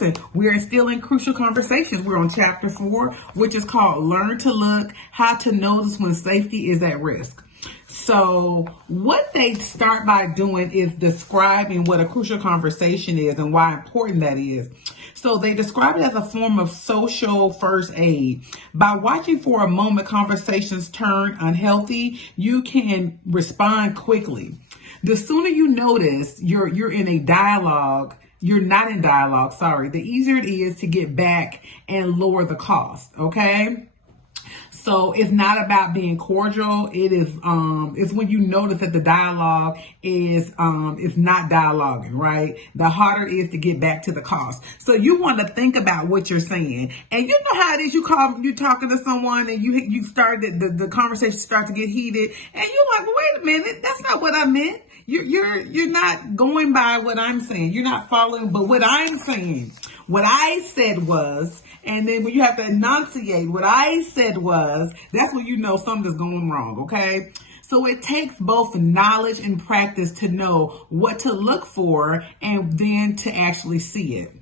listen, we're still in Crucial Conversations. We're on chapter 4, which is called Learn to Look, How to Notice When Safety is at Risk. So what they start by doing is describing what a crucial conversation is and why important that is. So they describe it as a form of social first aid. By watching for a moment conversations turn unhealthy, you can respond quickly. The sooner you notice you're in a dialogue, you're not in dialogue, sorry, the easier it is to get back and lower the cost, okay? So it's not about being cordial. It is it's when you notice that the dialogue is not dialoguing, right? The harder it is to get back to the cost. So you want to think about what you're saying. And you know how it is, you're talking to someone and you started the conversation start to get heated and you're like, well, wait a minute, that's not what I meant. You're not going by what I'm saying. You're not following, but what I'm saying. What I said was, and then when you have to enunciate what I said was, that's when you know something's going wrong, okay? So it takes both knowledge and practice to know what to look for and then to actually see it.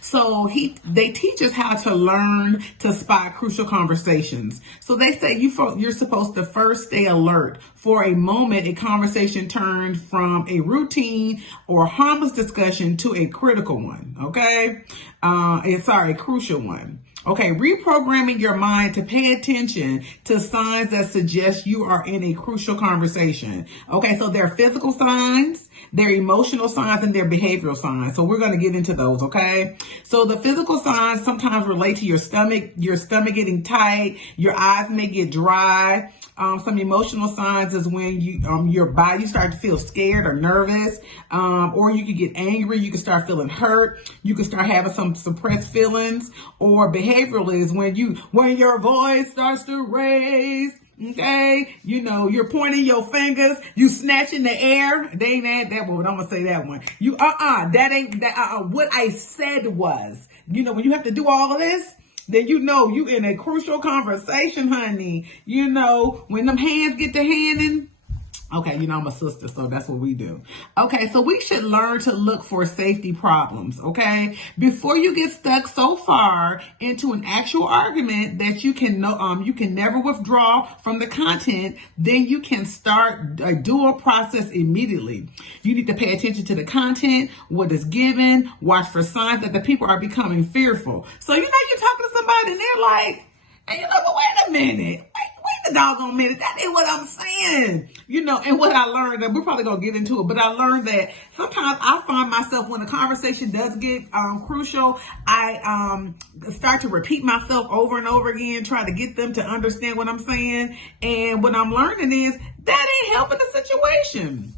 So they teach us how to learn to spot crucial conversations. So they say you're supposed to first stay alert. For a moment, a conversation turned from a routine or harmless discussion to a critical one. Okay, a crucial one. Okay, reprogramming your mind to pay attention to signs that suggest you are in a crucial conversation. Okay, so there are physical signs, there are emotional signs, and there are behavioral signs. So we're going to get into those, okay? So the physical signs sometimes relate to your stomach getting tight, your eyes may get dry. Some emotional signs is when your body start to feel scared or nervous, or you could get angry, you can start feeling hurt, you can start having some suppressed feelings, or behavioral is when your voice starts to raise. Okay, you're pointing your fingers, you snatch in the air. They ain't that one, but I'm gonna say that one. That ain't that. What I said was, when you have to do all of this, then you in a crucial conversation, honey. When them hands get to handing. Okay, I'm a sister, so that's what we do. Okay, so we should learn to look for safety problems, okay? Before you get stuck so far into an actual argument that you can never withdraw from the content, then you can start a dual process immediately. You need to pay attention to the content, what is given, watch for signs that the people are becoming fearful. So you're talking to somebody and they're like, and but wait a minute. Wait a doggone minute. That ain't what I'm saying. And what I learned, and we're probably going to get into it, but I learned that sometimes I find myself when a conversation does get crucial, I start to repeat myself over and over again, try to get them to understand what I'm saying. And what I'm learning is that ain't helping the situation.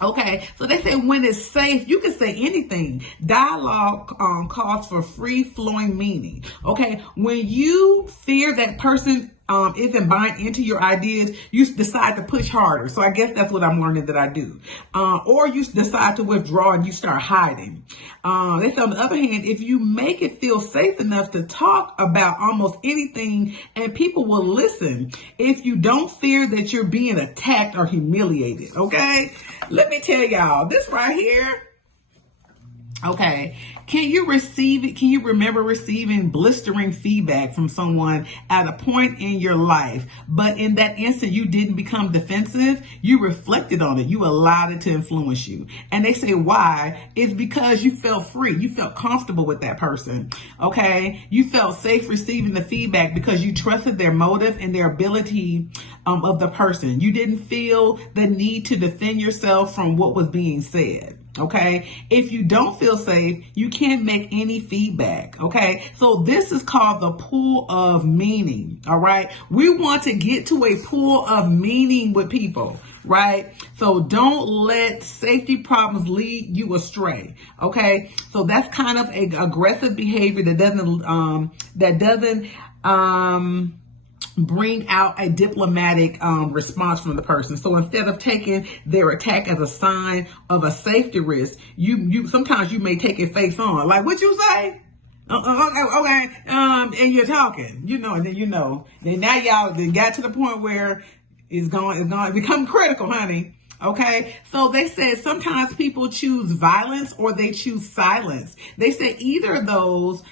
Okay, so they say when it's safe, you can say anything. Dialogue calls for free-flowing meaning. Okay, when you fear that person isn't buying into your ideas, you decide to push harder. So I guess that's what I'm learning that I do. Or you decide to withdraw and you start hiding. They say on the other hand, if you make it feel safe enough to talk about almost anything and people will listen, if you don't fear that you're being attacked or humiliated, okay? Let me tell y'all, this right here, okay, can you remember receiving blistering feedback from someone at a point in your life, but in that instant you didn't become defensive, you reflected on it, you allowed it to influence you. And they say why? It's because you felt free, you felt comfortable with that person, okay? You felt safe receiving the feedback because you trusted their motive and their ability of the person. You didn't feel the need to defend yourself from what was being said. Okay, if you don't feel safe, you can't make any feedback. Okay, so this is called the pool of meaning. All right, we want to get to a pool of meaning with people, right? So don't let safety problems lead you astray. Okay, so that's kind of an aggressive behavior that doesn't bring out a diplomatic response from the person. So instead of taking their attack as a sign of a safety risk, you sometimes you may take it face on. Like, what you say? Okay, and you're talking, and then then now y'all then got to the point where it's going to become critical, honey. Okay, so they said sometimes people choose violence or they choose silence. They said either of those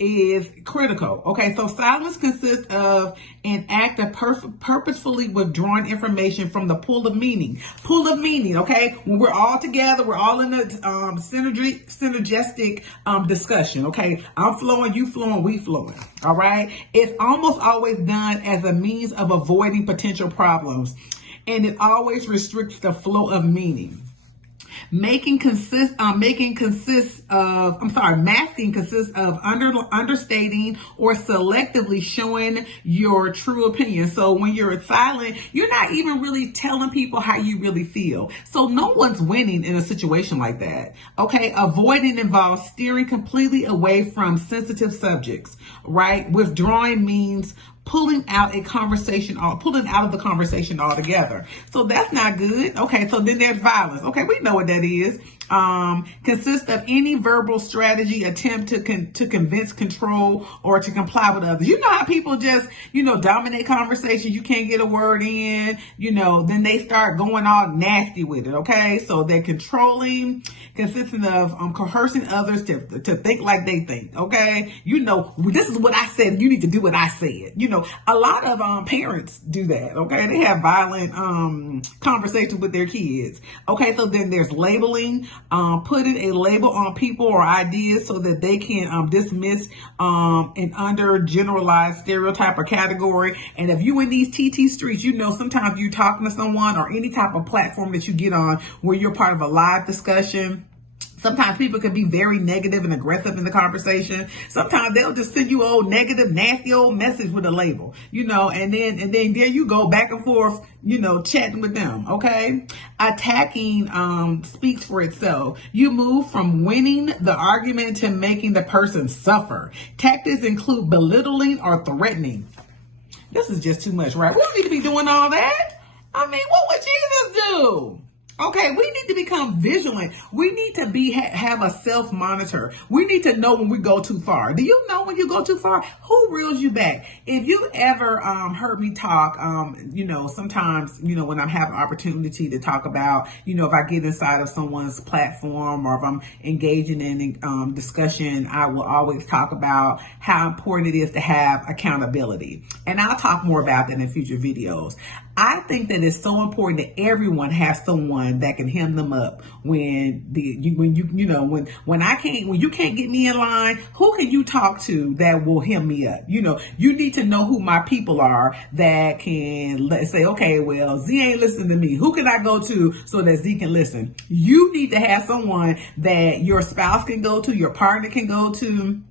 is critical. Okay, so silence consists of an act of purposefully withdrawing information from the pool of meaning. Pool of meaning, okay? When we're all together, we're all in a synergistic discussion, okay? I'm flowing, you flowing, we flowing, all right? It's almost always done as a means of avoiding potential problems, and it always restricts the flow of meaning. Masking consists of understating or selectively showing your true opinion. So when you're silent, you're not even really telling people how you really feel. So no one's winning in a situation like that. Okay. Avoiding involves steering completely away from sensitive subjects, right? Withdrawing means pulling out of the conversation altogether. So that's not good. Okay, so then there's violence. Okay, we know what that is. Consists of any verbal strategy, attempt to convince, control, or to comply with others. You know how people just, dominate conversation. You can't get a word in, then they start going all nasty with it. Okay, so they're controlling, consisting of coercing others to think like they think. Okay, this is what I said. You need to do what I said. A lot of parents do that. Okay, they have violent conversations with their kids. Okay, so then there's labeling. Putting a label on people or ideas so that they can dismiss an under generalized stereotype or category. And if you in these TT streets, sometimes you're talking to someone or any type of platform that you get on where you're part of a live discussion. Sometimes people can be very negative and aggressive in the conversation. Sometimes they'll just send you old negative, nasty old message with a label, and then there you go back and forth, chatting with them. Okay. Attacking, speaks for itself. You move from winning the argument to making the person suffer. Tactics include belittling or threatening. This is just too much, right? We don't need to be doing all that. I mean, what would Jesus do? Okay, we need to become vigilant. We need to have a self-monitor. We need to know when we go too far. Do you know when you go too far? Who reels you back? If you ever heard me talk, sometimes, when I'm having opportunity to talk about, if I get inside of someone's platform or if I'm engaging in discussion, I will always talk about how important it is to have accountability. And I'll talk more about that in future videos. I think that it's so important that everyone has someone that can hem them up when you can't get me in line. Who can you talk to that will hem me up? You need to know who my people are that can say, okay, well, Z ain't listening to me. Who can I go to so that Z can listen? You need to have someone that your spouse can go to, your partner can go to.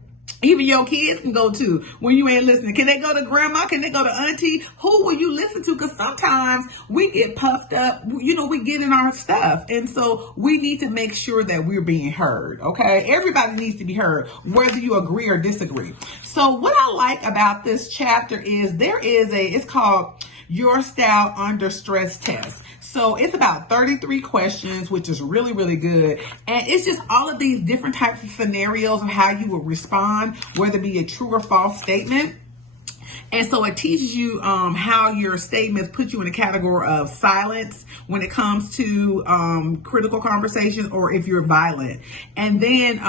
Even your kids can go to when you ain't listening. Can they go to grandma? Can they go to auntie? Who will you listen to? Because sometimes we get puffed up. We get in our stuff. And so we need to make sure that we're being heard. Okay. Everybody needs to be heard, whether you agree or disagree. So what I like about this chapter is it's called Your Style Under Stress Test. So it's about 33 questions, which is really, really good. And it's just all of these different types of scenarios of how you will respond, whether it be a true or false statement. And so it teaches you how your statements put you in a category of silence when it comes to critical conversations, or if you're violent. And then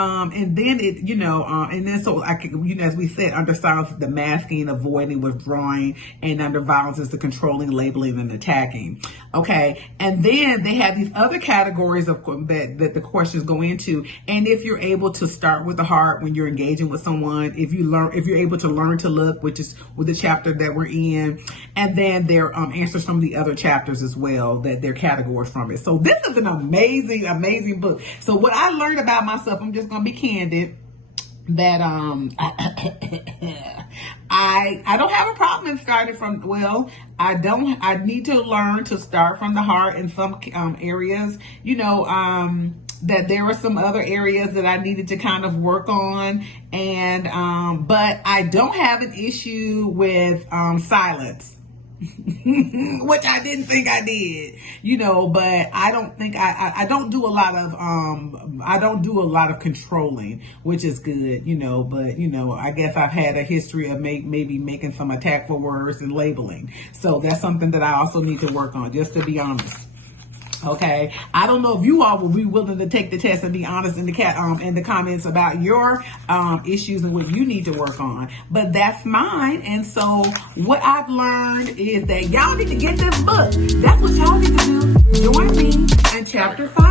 so I can, as we said, under silence is the masking, avoiding, withdrawing, and under violence is the controlling, labeling, and attacking. Okay. And then they have these other categories that the questions go into. And if you're able to start with the heart when you're engaging with someone, if you're able to learn to look, which is with the chapter that we're in, and then their answers from the other chapters as well, that they're categories from it. So this is an amazing, amazing book. So what I learned about myself, I'm just going to be candid, that I don't have a problem in starting from, I need to learn to start from the heart in some areas, that there were some other areas that I needed to kind of work on. And, but I don't have an issue with silence. Which I didn't think I did, but I don't think I don't do a lot of controlling, which is good, but I guess I've had a history of maybe making some attackful words and labeling. So that's something that I also need to work on, just to be honest. Okay, I don't know if you all will be willing to take the test and be honest in the comments about your issues and what you need to work on. But that's mine, and so what I've learned is that y'all need to get this book. That's what y'all need to do. Join me in chapter 5.